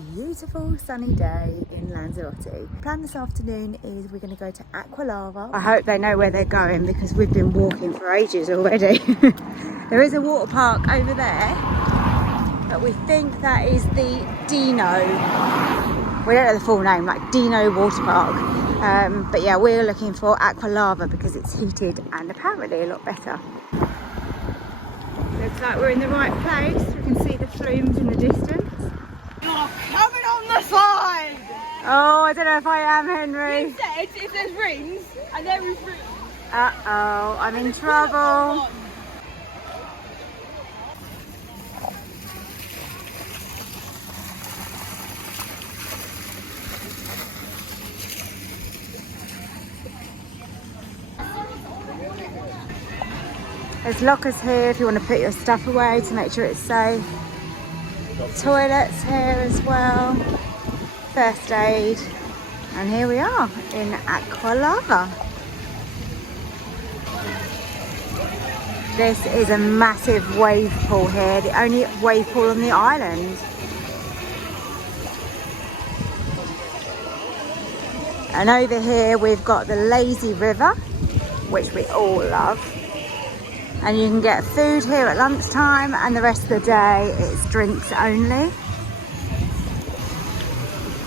beautiful sunny day in Lanzarote. The plan this afternoon is we're going to go to Aqualava. I hope they know where they're going because we've been walking for ages already. There is a water park over there, but we think that is the Dino. We don't know the full name, like Dino Water Park. But yeah, we're looking for Aqualava because it's heated and apparently a lot better. Looks like we're in the right place. We can see the flumes in the distance. You're coming on the side! Oh, I don't know if I am, Henry. You said if there's rings, and there is rings. Uh-oh, I'm in trouble. There's lockers here if you want to put your stuff away to make sure it's safe. Toilets here as well. First aid. And here we are in Aqualava. This is a massive wave pool here, the only wave pool on the island. And over here we've got the lazy river, which we all love. And you can get food here at lunchtime, and the rest of the day it's drinks only.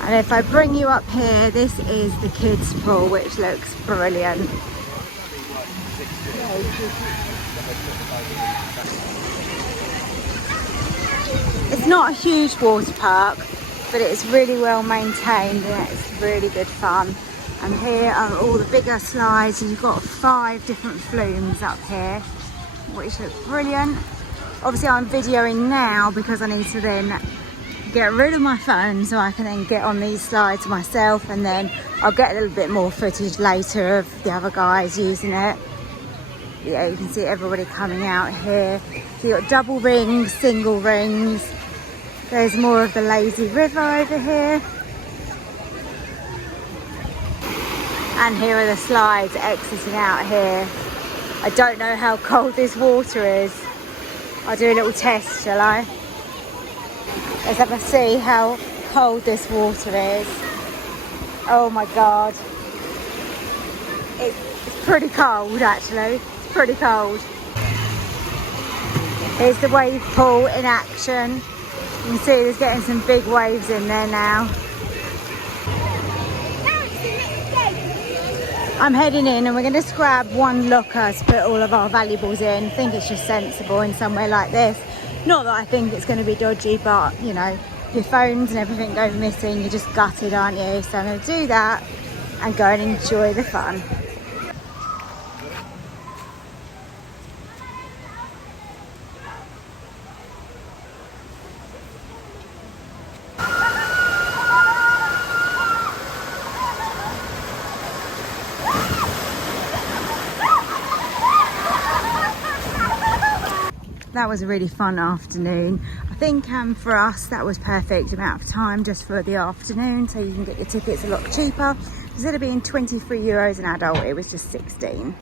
And if I bring you up here, this is the kids' pool, which looks brilliant. It's not a huge water park, but it's really well maintained and it's really good fun. And here are all the bigger slides. You've got 5 different flumes up here, which look brilliant. Obviously I'm videoing now because I need to then get rid of my phone so I can then get on these slides myself, and then I'll get a little bit more footage later of the other guys using it. Yeah, you can see everybody coming out here. So you've got double rings, single rings. There's more of the lazy river over here. And here are the slides exiting out here. I don't know how cold this water is. I'll do a little test, shall I? Let's have a see how cold this water is. Oh my God. It's pretty cold actually. It's pretty cold. Here's the wave pool in action. You can see there's getting some big waves in there now. I'm heading in and we're going to just grab one locker to put all of our valuables in. I think it's just sensible in somewhere like this. Not that I think it's going to be dodgy, but you know, your phones and everything go missing, you're just gutted, aren't you? So I'm going to do that and go and enjoy the fun. That was a really fun afternoon. I think for us that was perfect amount of time just for the afternoon, so you can get your tickets a lot cheaper. Instead of being €23 an adult, it was just 16.